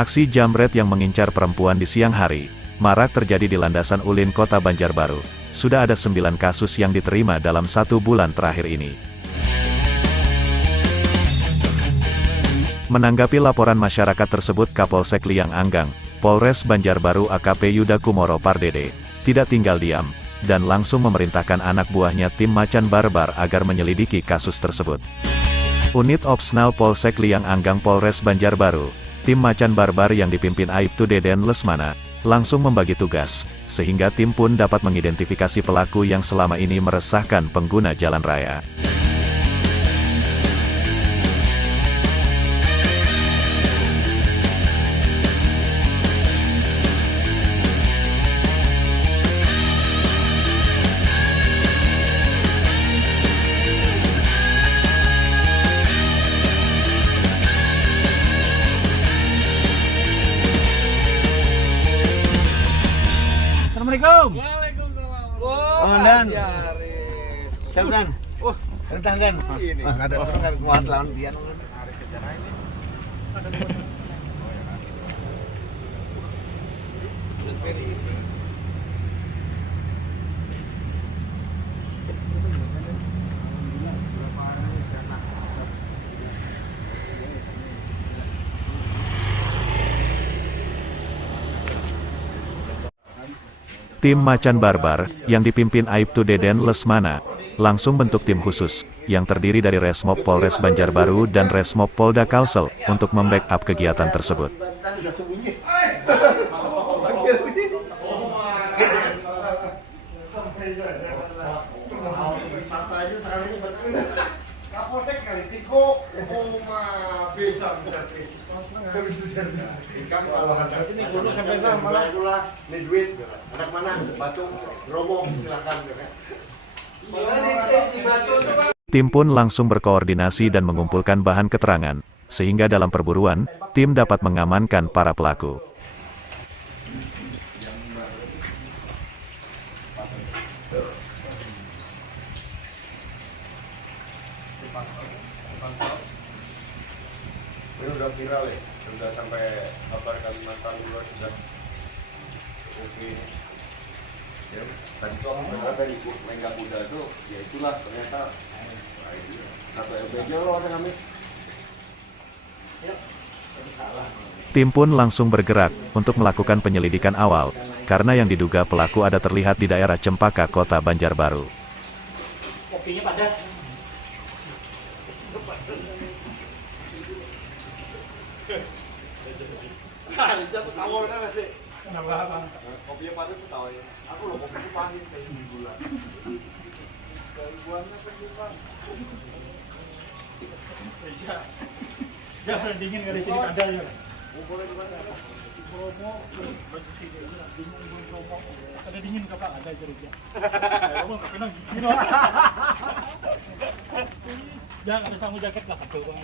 Aksi jambret yang mengincar perempuan di siang hari, marak terjadi di Landasan Ulin Kota Banjarbaru. Sudah ada 9 kasus yang diterima dalam 1 bulan terakhir ini. Menanggapi laporan masyarakat tersebut, Kapolsek Liang Anggang, Polres Banjarbaru AKP Yuda Kumoro Pardede, tidak tinggal diam, dan langsung memerintahkan anak buahnya tim Macan Barbar agar menyelidiki kasus tersebut. Unit Opsnal Polsek Liang Anggang Polres Banjarbaru, tim Macan Barbar yang dipimpin Aibtu Deden Lesmana, langsung membagi tugas, sehingga tim pun dapat mengidentifikasi pelaku yang selama ini meresahkan pengguna jalan raya. Assalamualaikum. Waalaikumsalam. Komandan. Siap Dan. Wah, rentang Dan. Ini. Enggak ada orang enggak kuat lawan dia. Tim Macan Barbar, yang dipimpin Aibtu Deden Lesmana, langsung bentuk tim khusus, yang terdiri dari Resmob Polres Banjarbaru dan Resmob Polda Kalsel, untuk membackup kegiatan tersebut. Tim pun langsung berkoordinasi dan mengumpulkan bahan keterangan, sehingga dalam perburuan, tim dapat mengamankan para pelaku. Ini udah viral ya, sudah sampai kabar Kalimantan juga sudah oke. Ya, tadi tuh aku dengar dari Mega Buddha itu, ya itulah ternyata atau LPG loh ada namanya. Tim pun langsung bergerak untuk melakukan penyelidikan awal, karena yang diduga pelaku ada terlihat di daerah Cempaka, Kota Banjarbaru. Kopinya padas. Jatuh tawa kan sih. Kenapa Bang? Kopinya panas tuh tawa ya. Aku loh kopinya panas kayak gula. Gangguannya penyumbang. Iya. Jangan dingin kali sini ada ya. Boleh di mana? Promo baju sini dingin promo. Ada dingin ke Pak? Ada jeruknya. Kamu enggak pernah gini loh. Jangan ada samu jaket lah tuh Bang.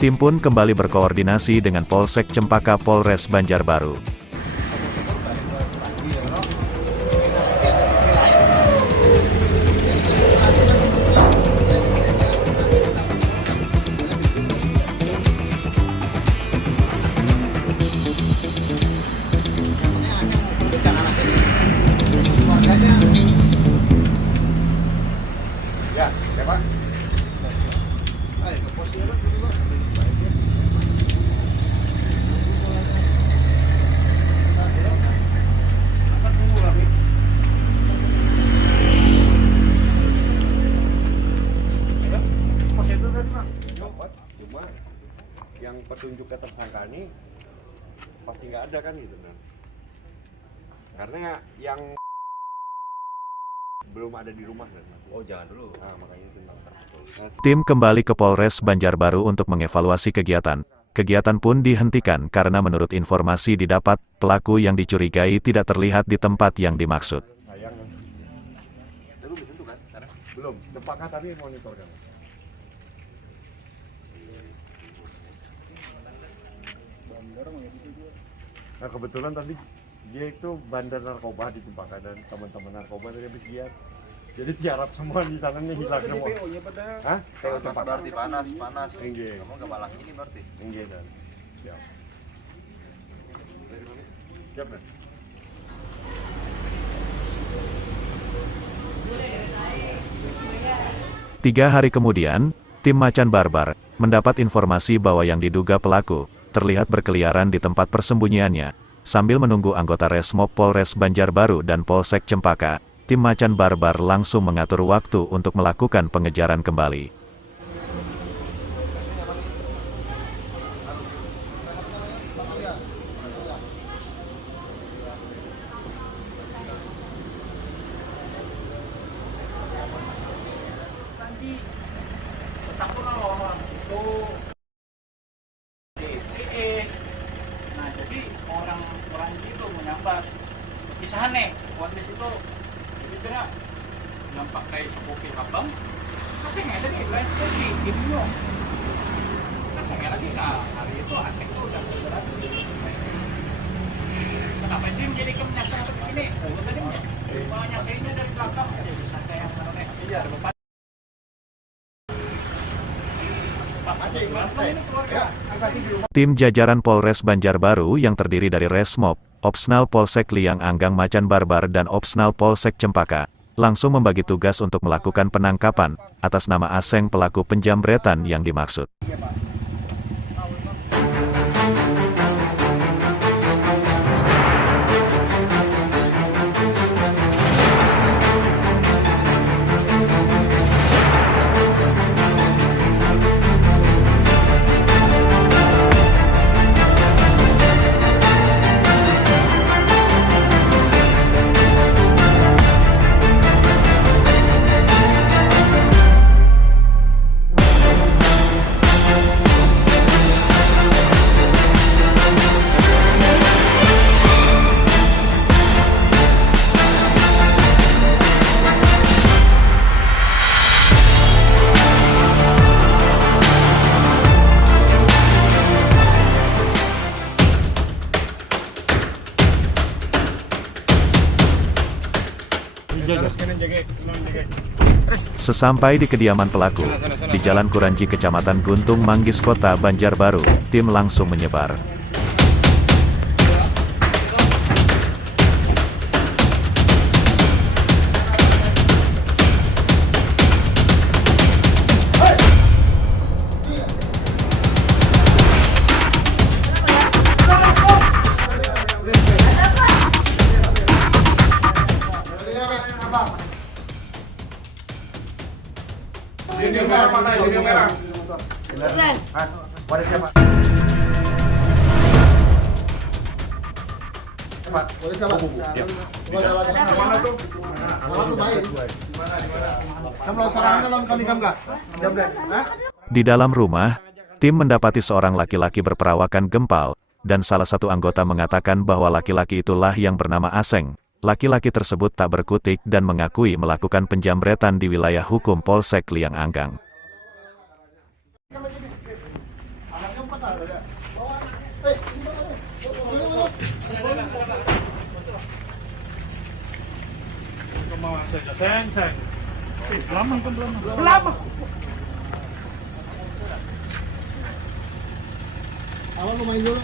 Tim pun kembali berkoordinasi dengan Polsek Cempaka Polres Banjarbaru. ada kan gitu kan. Karena yang belum ada di rumah kan. Oh, jangan dulu. Nah, makanya itu terputus. Tim kembali ke Polres Banjarbaru untuk mengevaluasi kegiatan. Kegiatan pun dihentikan karena menurut informasi didapat, pelaku yang dicurigai tidak terlihat di tempat yang dimaksud. Sayang kan. Belum disentuh kan? Sekarang? Belum. Tempatnya tadi monitor kan. Nah kebetulan tadi dia itu bandar narkoba di Cempaka dan teman-teman narkoba tadi habis lihat. Jadi tiarap semua di sana nih hilang semua. PO-nya pada. Hah? Panas berarti panas. Enggak. Kamu enggak malah ini berarti. Enggak kan. Siap. Siap kan? Tiga hari kemudian, tim Macan Barbar mendapat informasi bahwa yang diduga pelaku terlihat berkeliaran di tempat persembunyiannya. Sambil menunggu anggota Resmob Polres Banjarbaru dan Polsek Cempaka, tim Macan Barbar langsung mengatur waktu untuk melakukan pengejaran kembali. Nanti setakut orang situ. Nah jadi orang itu menyambat pisahan nih buat di situ. Jadi kira nampak kayak sekopi abang. Kasih nggak ada nih lain sekali gitu dong. Kasih nggak lagi nah hari itu asik tuh udah berarti. Kenapa dia menjadi kemenyasar ke sini? Oh tadi nyasainnya dari belakang jadi bisa kayak mana? Iya. Tim jajaran Polres Banjarbaru yang terdiri dari Resmob, Opsnal Polsek Liang Anggang Macan Barbar dan Opsnal Polsek Cempaka, langsung membagi tugas untuk melakukan penangkapan, atas nama Aseng pelaku penjambretan yang dimaksud. Sesampai di kediaman pelaku, di Jalan Kuranji Kecamatan Guntung Manggis Kota Banjarbaru, tim langsung menyebar. Ini merah mana? Ini merah. Pada siapa? Cepat. Mana tuh? Di dalam rumah, tim mendapati seorang laki-laki berperawakan gempal, dan salah satu anggota mengatakan bahwa laki-laki itulah yang bernama Aseng. Laki-laki tersebut tak berkutik dan mengakui melakukan penjambretan di wilayah hukum Polsek Liang Anggang. Seng. Lama kan belum. Awal lu main dulu.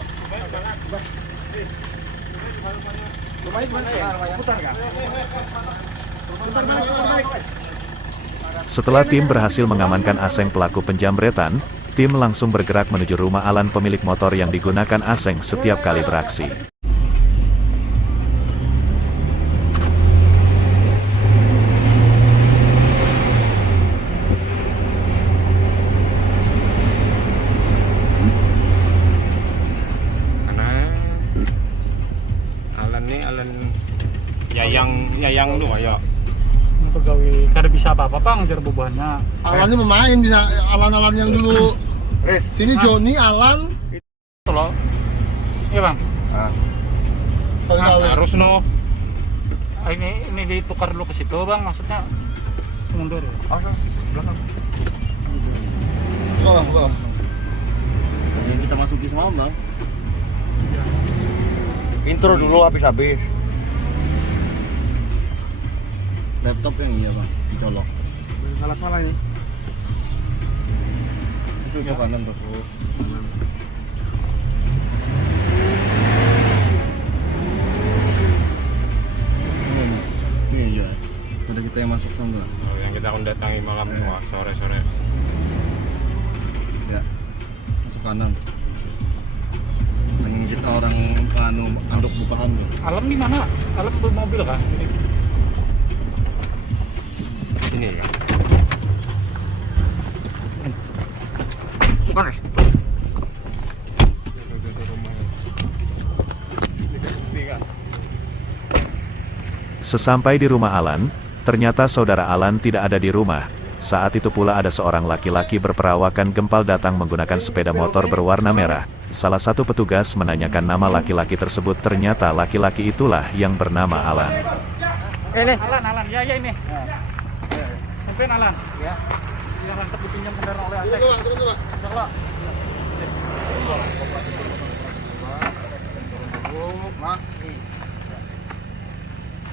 Setelah tim berhasil mengamankan Aseng pelaku penjambretan, tim langsung bergerak menuju rumah Alan pemilik motor yang digunakan Aseng setiap kali beraksi. kayak pegawai kada bisa apa-apa Bang jar bebannya. Alan ini memain di Alan-Alan yang dulu. Sini Joni, Alan. Itu loh. Iya Bang. Harus no. Ini ditukar dulu ke situ Bang, maksudnya mundur ya. Belakang. Belum. Yang kita masuki semalam Bang. Intro dulu habis-habis. Laptop yang iya Bang, dicolok. Salah-salah ini. Itu ke kanan tuh. Ini aja. Ada kita yang masuk sana. Yang kita akan datangi malam semua sore-sore. Ya. Masuk kanan. Yang kita orang anduk bukaan tuh. Alam di mana? Alam tuh mobil kan? Sini ya. Bukan ya? Sesampai di rumah Alan, ternyata saudara Alan tidak ada di rumah. Saat itu pula ada seorang laki-laki berperawakan gempal datang menggunakan sepeda motor berwarna merah. Salah satu petugas menanyakan nama laki-laki tersebut, ternyata laki-laki itulah yang bernama Alan. Alan, ya ini. Sampai Alan. Ya. Yang lantas dipinjam kendaraan oleh Aseng. Tunggu. Coba.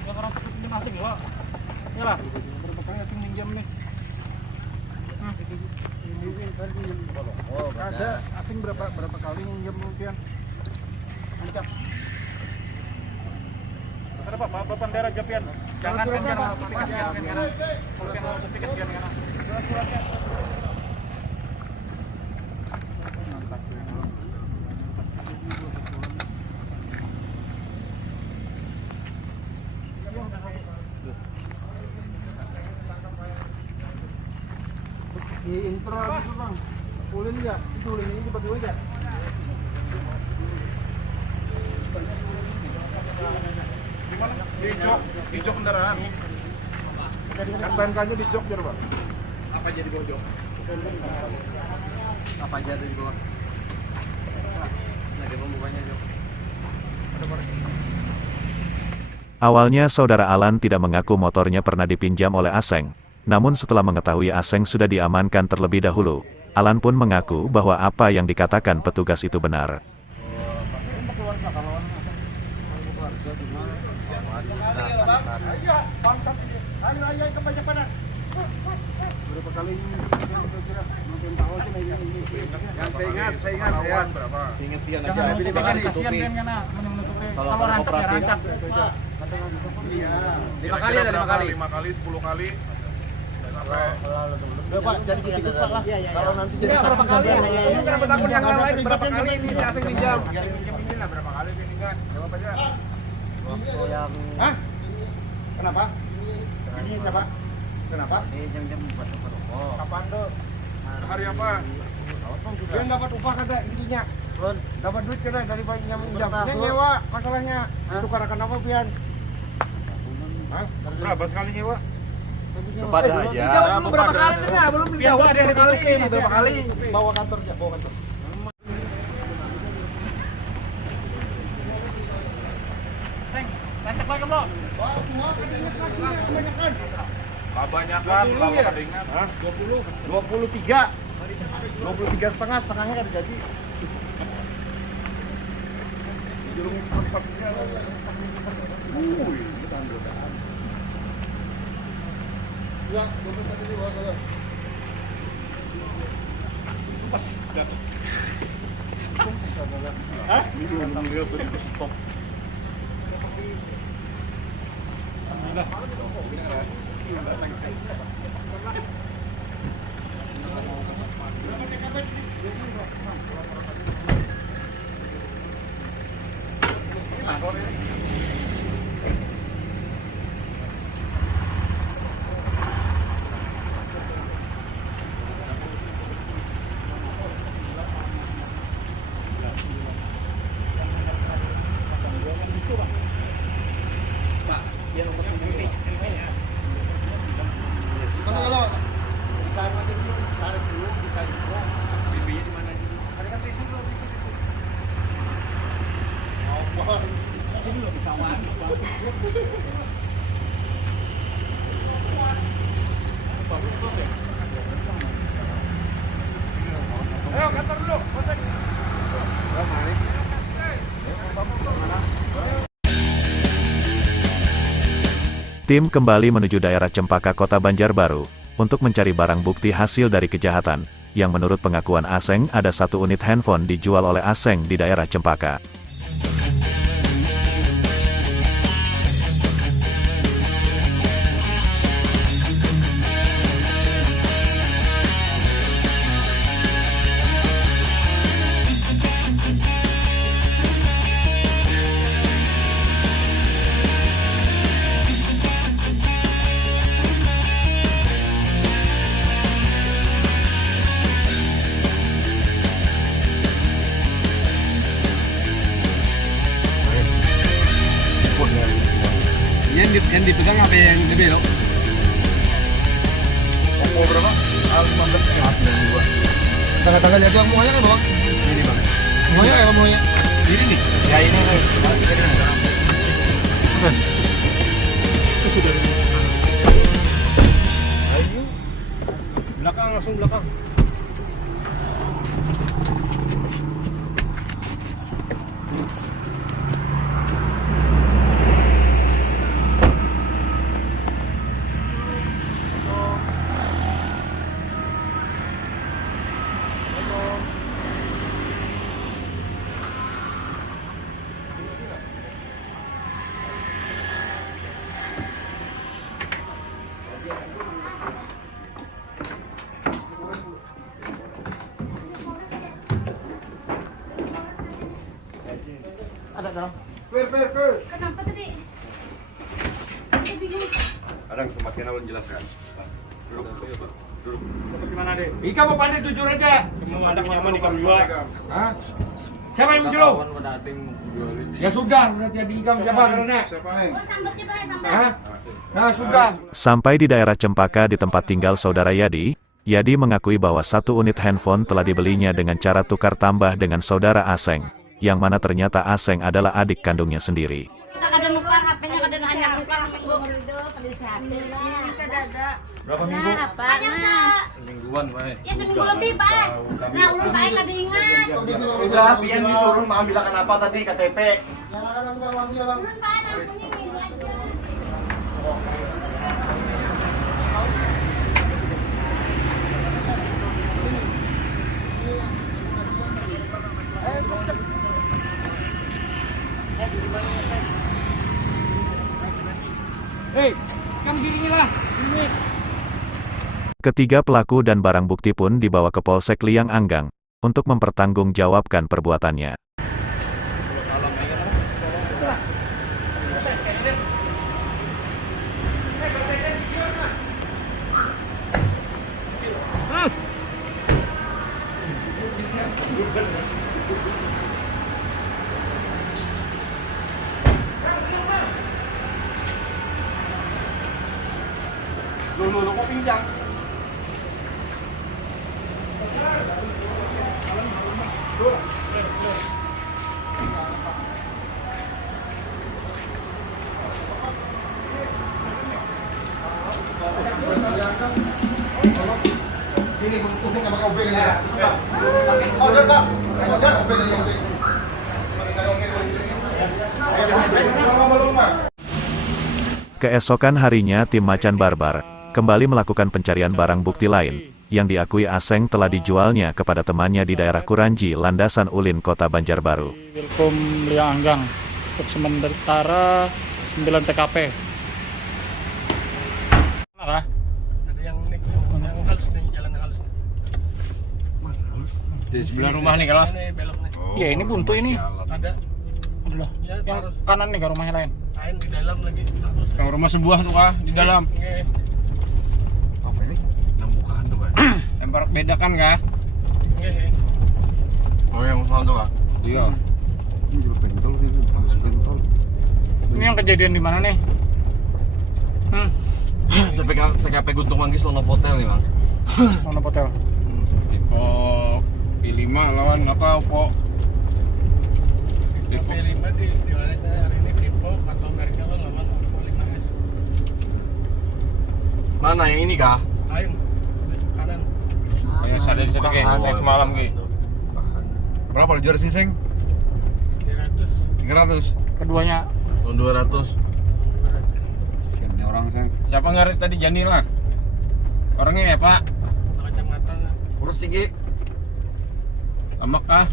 Yang orang takut pinjam asing loh. Iyalah. Berapa kali asing minjam nih? Ada asing berapa kali minjam Pian? Ancap. Ada Bapak daerah Japian. Jangan kasihan kan. Kalau kasihan kan. Di intro itu Bang. Ulin enggak? Itu ulin ini dibagi aja. Di jok kendaraan. STNK-nya di jok biar Pak. Apa aja di bawah jok? Apa aja ada di bawah? Nah, dia pembukanya jok. Awalnya saudara Alan tidak mengaku motornya pernah dipinjam oleh Aseng. Namun setelah mengetahui Aseng sudah diamankan terlebih dahulu, Alan pun mengaku bahwa apa yang dikatakan petugas itu benar. Berapa kali kira-kira mungkin tahu sih ini. Yang saya ingat berapa? Ingat Pian aja. Jangan Ini kasihan ditutupi. Pian kana menutupi. Kalau Kalau rancak ya kooperatif. rancak. Iya. 5 kali ada 5 kali. 5 kali, 10 kali. Sampai Udah Pak, jadi ikut Pak lah. Kalau nanti jadi Berapa kali? Ini kenapa takut yang lain? Berapa kali ini si asing pinjam? pinjam lah berapa kali pinjam? Jawab aja. Hah? Kenapa? Ini siapa? Kenapa? Kapan tuh? Hari apa? Dia dapat upah kada intinya. Dapat duit kada dari banyak minjam. Dia nyewa masalahnya. Itu karena kenapa Pian? Hah? Berapa sekali nyewa? Kepada aja. Berapa kali ini? Belum dijawab berapa kali ini? Berapa kali? Bawa kantor aja, bawa kantor. Seng, rancak lagi bro. Kebanyakan kalau ada ingat. 23. 23 setengah, setengahnya kan jadi. Jurung seperempatnya. Ya, 23 ini bawa kalau. Pas jatuh. Hah? Ini belum dia stop. Pak, dia nomor 7 ini. Tim kembali menuju daerah Cempaka Kota Banjarbaru, untuk mencari barang bukti hasil dari kejahatan, yang menurut pengakuan Aseng ada 1 unit handphone dijual oleh Aseng di daerah Cempaka. Yang dipegang apa yang gede loh? Mau berapa? 15. Tengah-tengah aja semuanya kan bang? Ini bang. Semuanya kayak semuanya. Ini nih. Ya ini nih. Belakang langsung belakang. Ada dalam. Per. Kenapa tadi? Saya bingung. Kadang semakin awal jelaskan. Duduk. Gimana deh? Ika mau pandai jujur aja. Semua ada nyaman di kamu juga. Hah? Siapa yang menjual? Ya sudah, berarti di Ika siapa karena? Siapa nih? Oh, sambutnya Pak, sambut. Hah? Nah sudah. Sampai di daerah Cempaka di tempat tinggal saudara Yadi, Yadi mengakui bahwa 1 unit handphone telah dibelinya dengan cara tukar tambah dengan saudara Aseng, yang mana ternyata Aseng adalah adik kandungnya sendiri. Kita kadang nukar HP-nya, kadang hanya nukar minggu. Ini kadada. Berapa minggu? Hanya Mingguan, Pak. ya seminggu lebih, Pak. Nah, ulun Pak nggak diingat. Sudah, pian disuruh mau ambilkan apa tadi KTP? Ulun Pak nampunya ini aja. Hei, kamu diri lah. Ini. Ketiga pelaku dan barang bukti pun dibawa ke Polsek Liang Anggang, untuk mempertanggungjawabkan perbuatannya. Lu kok pincang? Ini pusing sama kau pengen ya. Oh, udah, Pak. Udah, pengen ya. Keesokan harinya tim Macan Barbar kembali melakukan pencarian barang bukti lain, yang diakui Aseng telah dijualnya kepada temannya di daerah Kuranji, Landasan Ulin, Kota Banjarbaru. Wilkom Liang Anggang. Untuk sementara 9 TKP. Mana? Ada yang nih, yang halus nih, jalan yang halus. Di sebelah rumah nih kalau. Ini belok nih. Iya, ini buntu ini. Ada. Ada loh. Ya, Yang harus. kanan nih ke rumahnya lain. Lain di dalam lagi. Yang rumah sebuah tuh kah di dalam. Nge. Apa ini? Nambukan tuh, Pak. Lempar beda kan kah? Nge. Oh, yang soal tuh, Pak. Iya. Ini juga pentol ini, panas pentol. Ini yang kejadian di mana nih? TKP Guntung Manggis Lono Hotel nih bang. Mana hotel? Oh, P5 lawan apa Oppo? Di P5 di mana hari ini Vivo atau mereka kan lawan Oppo 5S. Mana yang ini kah? Lain. Kanan. Yang ada di sana kayak semalam gitu. Berapa lu juara siseng? 300. 300. Keduanya Tahun 200. Sekian orang orang saya. Siapa ngarit tadi Jani lah? Orangnya ya Pak? Kacamata. Kurus tinggi. Amak kah?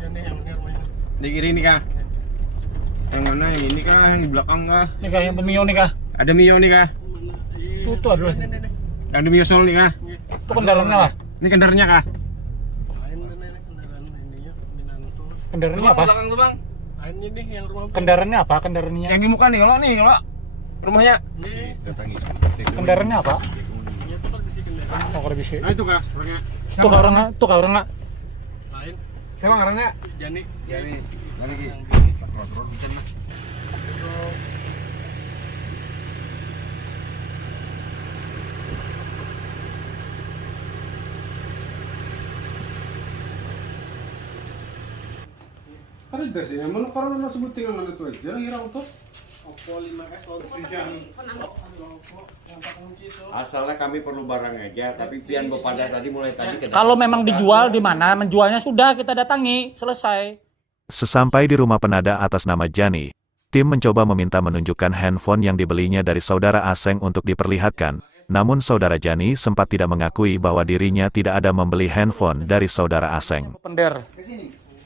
Ini yang ini rumahnya. Di kiri nih kah? Yang mana? Ini kah? Yang di belakang kah? Ini kah yang pemio nih kah? Ada Mio nih kah? Itu adalah. Yang di Mio Sol nih kah? Itu kendaraannya lah. Ini kendaraannya kah? Kendaraannya apa? Belakang tuh bang. Ini nih yang rumah. Kendaraannya apa? Kendaraannya. Yang di muka nih kalau rumahnya. Kendaraannya apa? Oh, kalau bisa. Nah itu kah orangnya? Tuh orangnya. Lain. Siapa orangnya? Jani. Jani. Lagi. Ada sih, emang karena nasi sebutin yang itu aja, hirang tuh. Oppo 5S Asalnya kami perlu barang aja, tapi pian bepada tadi mulai tadi Kalau memang dijual di mana, menjualnya sudah kita datangi, selesai. Sesampai di rumah penada atas nama Jani, tim mencoba meminta menunjukkan handphone yang dibelinya dari saudara Aseng untuk diperlihatkan. Namun saudara Jani sempat tidak mengakui bahwa dirinya tidak ada membeli handphone dari saudara Aseng. Pender.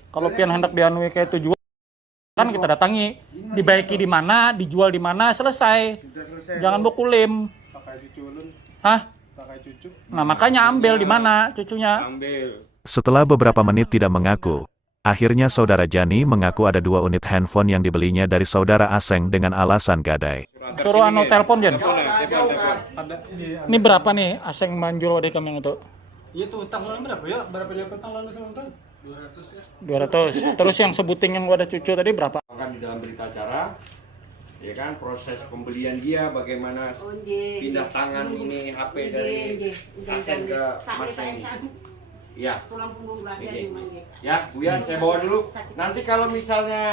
Kalau pian hendak dianui kayak tujuan, kan kita datangi, dibaiki di mana, dijual di mana, selesai. Jangan bokulim. pakai cucu ulun, Hah? pakai cucu. Nah makanya ambil di mana cucunya. Setelah beberapa menit tidak mengaku, akhirnya saudara Jani mengaku ada 2 unit handphone yang dibelinya dari saudara Aseng dengan alasan gadai. Suruh anu telepon Jen. Ada Ini berapa nih Aseng manjul wadah kami itu? iya tuh utang lalu berapa ya? Berapa jatuh utang lalu sama tuh? 200 ya. 200. Terus yang sebuting yang gua ada cucu tadi berapa? kan di dalam berita acara, ya kan proses pembelian dia bagaimana pindah tangan ini HP dari Aseng ke Mas ini. Ya, Tulang punggung belakang Oke. di mana? ya Buya saya bawa dulu. Nanti kalau misalnya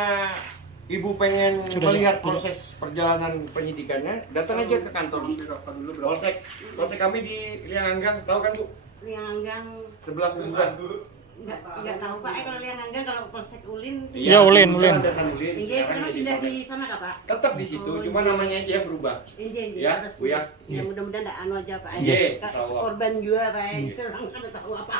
Ibu pengen Sudah, melihat sudah. proses perjalanan penyidikannya, datang aja ke kantor Polsek. Polsek kami di Lianganggang, tahu kan Bu? Liang Anggang Sebelah kuburan. enggak tahu Pak. Kalau Liang Anggang kalau Polsek Ulin Iya, Ulin. Ada San Ulin. Iya, sekarang sekarang jadi pindah Polsek. di sana Kak Pak. Tetap di situ, Oh, cuma iya. namanya aja yang berubah. Iya, Ya, Bu ya. Ya mudah-mudahan enggak anu aja Pak. Iya, Kak, insyaallah. korban juga Pak. Serang kan tahu apa.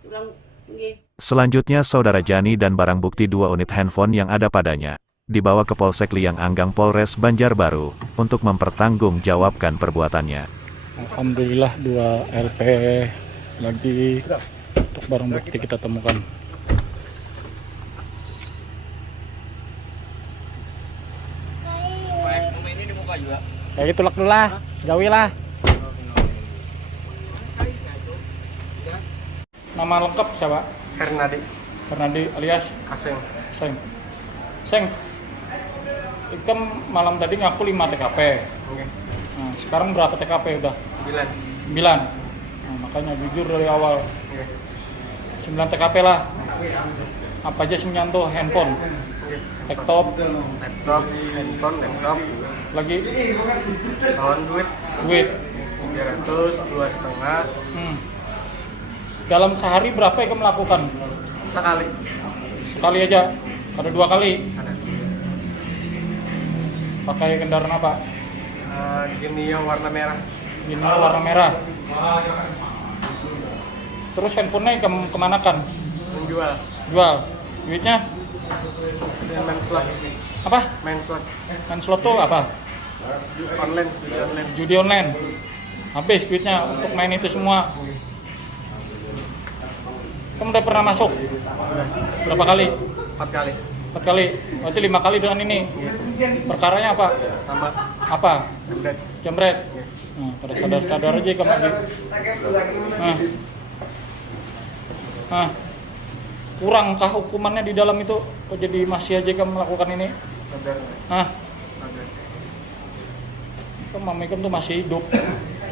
Tulang nggih. Selanjutnya saudara Jani dan barang bukti 2 unit handphone yang ada padanya dibawa ke Polsek Lianganggang Polres Banjarbaru untuk mempertanggungjawabkan perbuatannya. Alhamdulillah 2 LP lagi untuk barang bukti kita temukan. Rumah ini dibuka juga. Kayak gitu lak dulu lah, gawi lah. Nama lengkap siapa? Hernadi, Fernandi alias Aseng. Seng. Seng. Ikam malam tadi ngaku 5 TKP. Oke. Nah, sekarang berapa TKP udah? 9. 9. Nah, makanya jujur dari awal. Oke. 9 TKP lah. Apa aja sih nyantuh handphone, laptop, Laptop, handphone, laptop, lagi tahun duit duit. 300, 2,5 Dalam sehari berapa yang melakukan? sekali. Sekali aja. Ada 2 kali. Ada. Pakai kendaraan apa? Genio warna merah. Ini warna merah. Terus handphonenya kemanakan? Menjual. Jual. Duitnya Dia main slot. apa? Main slot. Main slot tuh apa? Online, judi online. Judi online. Habis duitnya untuk main itu semua. Kamu udah pernah masuk? Berapa kali? 4 kali. 4 kali. Berarti 5 kali dengan ini. Perkaranya apa? Tambah Apa? jembret. Jambret. Nah, pada sadar-sadar aja kamu lagi. Nah. Kurangkah hukumannya di dalam itu? Kok jadi masih aja kamu melakukan ini? Sadar. Hah? Sadar. Kamu mami kamu tuh masih hidup.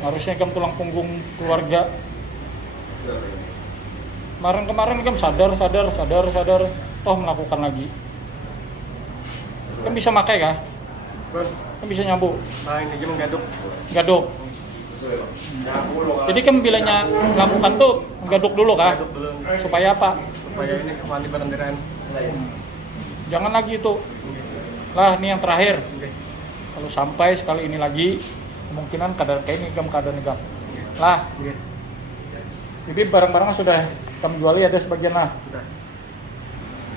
Harusnya kamu tulang punggung keluarga. Kemarin kamu sadar. Toh melakukan lagi. Kamu bisa makai kah? Bun, Kamu bisa nyambung? nah ini game gaduk. Gaduk. Jadi kamu bilanya melakukan tuh gaduk dulu kah? Gaduk dulu Supaya apa? supaya ini mandi barandiraan. Jangan lagi itu. Lah, ini yang terakhir. Oke. Kalau sampai sekali ini lagi, kemungkinan keadaan kayak ini keadaan igam. Lah, jadi barang-barangnya sudah kamu juali ada sebagian lah. Sudah.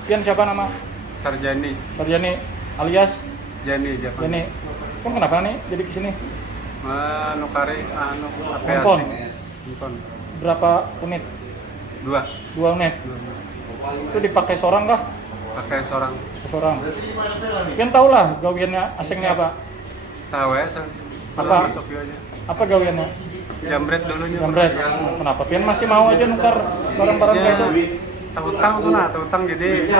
Pian siapa nama? Sarjani alias Jani Japan. Jani. Kamu kenapa nih jadi kesini? Nukari Handphone. Handphone. Berapa unit? 2 unit. Itu dipakai seorang kah? Pakai seorang. Pian tahu lah gawiannya asingnya apa? Tahu ya, Apa? masuk aja. Apa gawiannya? Jambret dulunya. Jambret. Kenapa Pian masih mau aja nukar barang-barang kayak itu? Tahu-tahu tuh nah, tahu-tahu jadi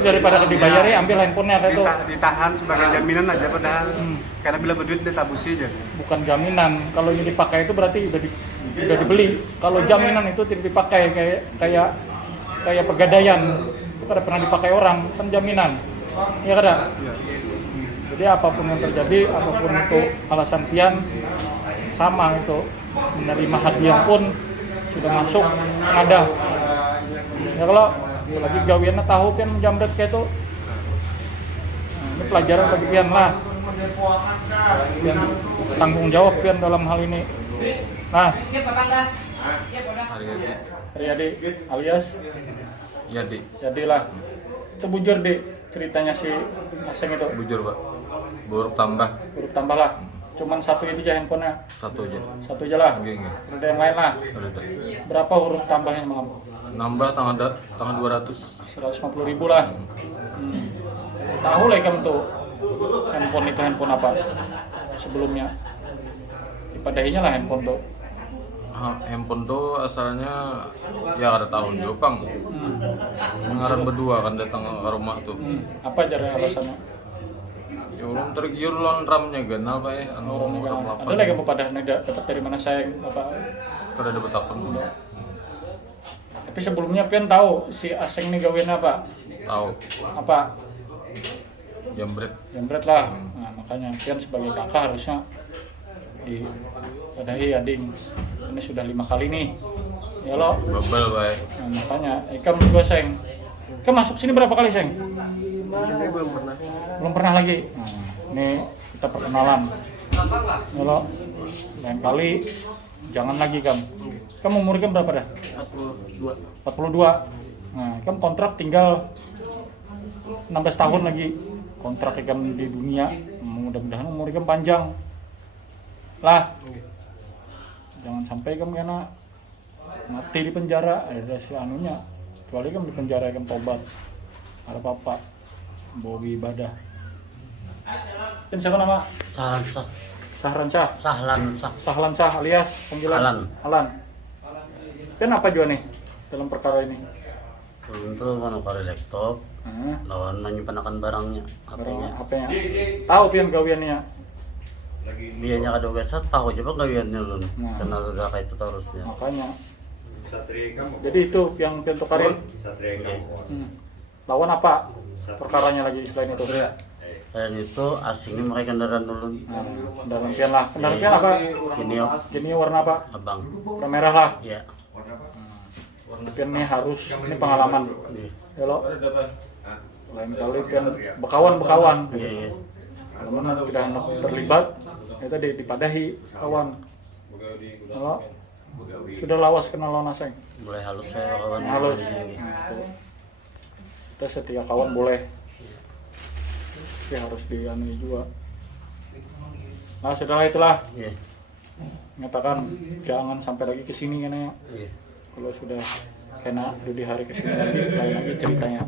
daripada dibayar ya ambil handphonenya kayak itu. ditahan sebagai jaminan aja padahal. Karena bila berduit dia tabusi aja. Bukan jaminan. Kalau ini dipakai itu berarti udah dibeli. Kalau jaminan itu tidak dipakai kayak pegadaian. Itu kada pernah dipakai orang, kan jaminan. Iya kada? Iya. Jadi apapun yang terjadi, apapun itu alasan Pian sama itu. Menerima hadiah pun sudah masuk ada. Ya kalau lagi gawiannya tahu Pian menjamret kayak itu. Nah, ini pelajaran bagi Pian lah. Pian tanggung jawab Pian dalam hal ini. Nah, Haryadi alias Yadi lah. Itu bujur di ceritanya si Aseng itu. Bujur pak, buruk tambah Huruf tambah lah. Cuman satu itu aja handphonenya. satu aja. lah. Gini. Ada yang lain lah. Ada. Berapa huruf tambahnya malam? Nambah tangan 200. 150.000 lah. Tahu lah kamu tuh handphone apa sebelumnya? Dipadahinya lah handphone tuh. Handphone tuh asalnya ya ada tahun Jepang. Mengaran berdua kan datang ke rumah tuh. Apa cara alasannya? Ya ulun tergiur lawan RAM-nya ganal pak ya. RAM 8. Ada lagi kamu pada dapat dari mana saya apa? Kada dapat akun. Tapi sebelumnya Pian tahu si Aseng ini gawean apa? Tahu. Apa? Jambret. Lah. Nah, makanya Pian sebagai kakak harusnya dipadahi ading. Ini sudah 5 kali nih. Ya lo. Babel pak ya. Nah, makanya Ikam juga Seng. Ikam masuk sini berapa kali Seng? Belum pernah lagi. Nah, ini kita perkenalan. Ya lo. Lain kali jangan lagi kamu umur Ikam berapa dah? 42. Nah, Ikam kontrak tinggal 16 tahun lagi kontrak Ikam di dunia. Mudah-mudahan umur Ikam panjang lah. Jangan sampai Ikam kena mati di penjara. Ada si anunya. Kecuali Ikam di penjara Ikam tobat. Ada apa-apa bawa ibadah. Kan siapa nama? Sahlan Syah alias panggilan Alan. Kan apa juga nih dalam perkara ini? Untuk menukar laptop, lawan menyimpan barangnya, HP-nya. Tahu Pian gawiannya? Biarnya kadang biasa tahu coba gawiannya lun, karena sudah kayak itu terusnya. Makanya. Jadi itu yang Pian tukarin. Lawan apa? Perkaranya lagi selain itu. Dan itu asingnya mereka kendaraan dulu. Kendaraan Pian lah. Kendaraan Pian apa? Ini warna apa? Abang. Warna merah lah. Iya. Pian ini harus, ini pengalaman. Ya lo. Lain kali Pian bekawan. Iya. Kalau tidak anak terlibat, itu dipadahi kawan. Kalau sudah lawas kenal lawan Aseng. Boleh halus saya kawan. Halus. Kita setia kawan boleh. Tapi harus dianui juga. Nah, setelah itulah. Iya. Nyatakan jangan sampai lagi kesini kan ya. Iya. Kalau sudah kena di hari kesini lagi, lain lagi ceritanya.